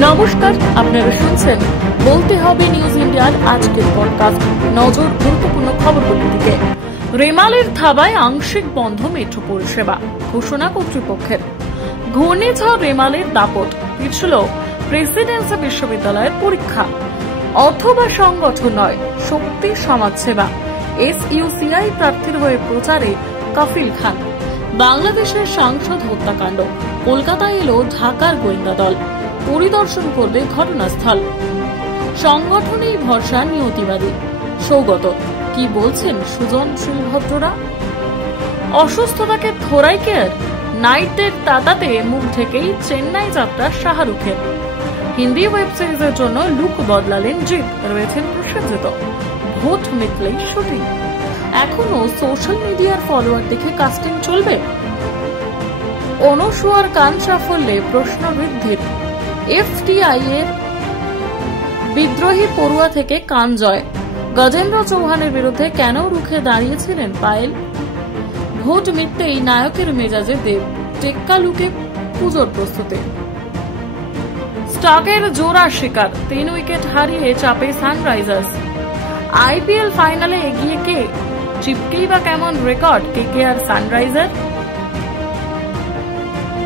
নমস্কার, আপনারা শুনছেন বলতে হবে নিউজ ইন্ডিয়ার আজকের পডকাস্ট। নজর গুরুত্বপূর্ণ খবরগুলির দিকে। রেমালের থাবায় আংশিক বন্ধ মেট্রো পরিষেবা, ঘোষণা কর্তৃপক্ষের। ঘূর্ণিঝড় রেমালের দাপট, পিছল প্রেসিডেন্সি বিশ্ববিদ্যালয়ের পরীক্ষা। অথবা সংগঠন নয়, শক্তি সমাজসেবা। SUCI প্রার্থীর হয়ে প্রচারে কাফিল খান। বাংলাদেশের সাংসদ হত্যাকাণ্ড, কলকাতায় এলো ঢাকার গোয়েন্দা দল, পরিদর্শন করবে ঘটনাস্থল। সংগঠনেই ভরসা নিয়তিবাদী। সৌগত কি বলছেন সুজনশীল ভদ্ররা? অসুস্থতাকে থোড়াই কেয়ার, নাইটের তাতাতে মুখ ঢেকেই চেন্নাই যাত্রা শাহরুখের। হিন্দি ওয়েব সিরিজের জন্য লুক বদলালেন জিৎ, রয়েছেন প্রসেনজিৎ। ভোট মিটলেই শুটিং। এখনো সোশ্যাল মিডিয়ার ফলোয়ার দেখে কাস্টিং চলবে। অনুসুয়ার কান সাফল্যে প্রশ্ন বৃদ্ধির। FTI এর বিদ্রোহী পড়ুয়া থেকে কান জয়। গজেন্দ্র চৌহানের বিরুদ্ধে কেন রুখে দাঁড়িয়েছিলেন পায়েল? ভোট মিটতেই নায়কের মেজাজে দেব, টেক্কা লুকে পুজোর প্রস্তুতি। স্টাকের জোড়া শিকার, 3 উইকেট হারিয়ে চাপে সানরাইজার্স। IPL ফাইনালে এগিয়ে কে? চিপকেই বা কেমন রেকর্ড KKR সানরাইজার?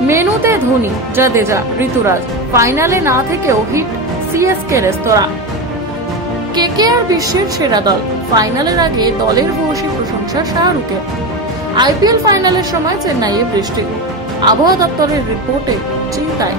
মেনুতে ধোনি, জাদেজা, ঋতুরাজ। ফাইনালে না থেকেও হিট CSK রেস্তোরাঁ। KKR বিশ্বের সেরা দল। ফাইনালের আগে দলের ভূয়সী প্রশংসা শাহরুখের। IPL ফাইনালের সময় চেন্নাইয়ে বৃষ্টি। আবহাওয়া দপ্তরের রিপোর্টে চিন্তায়।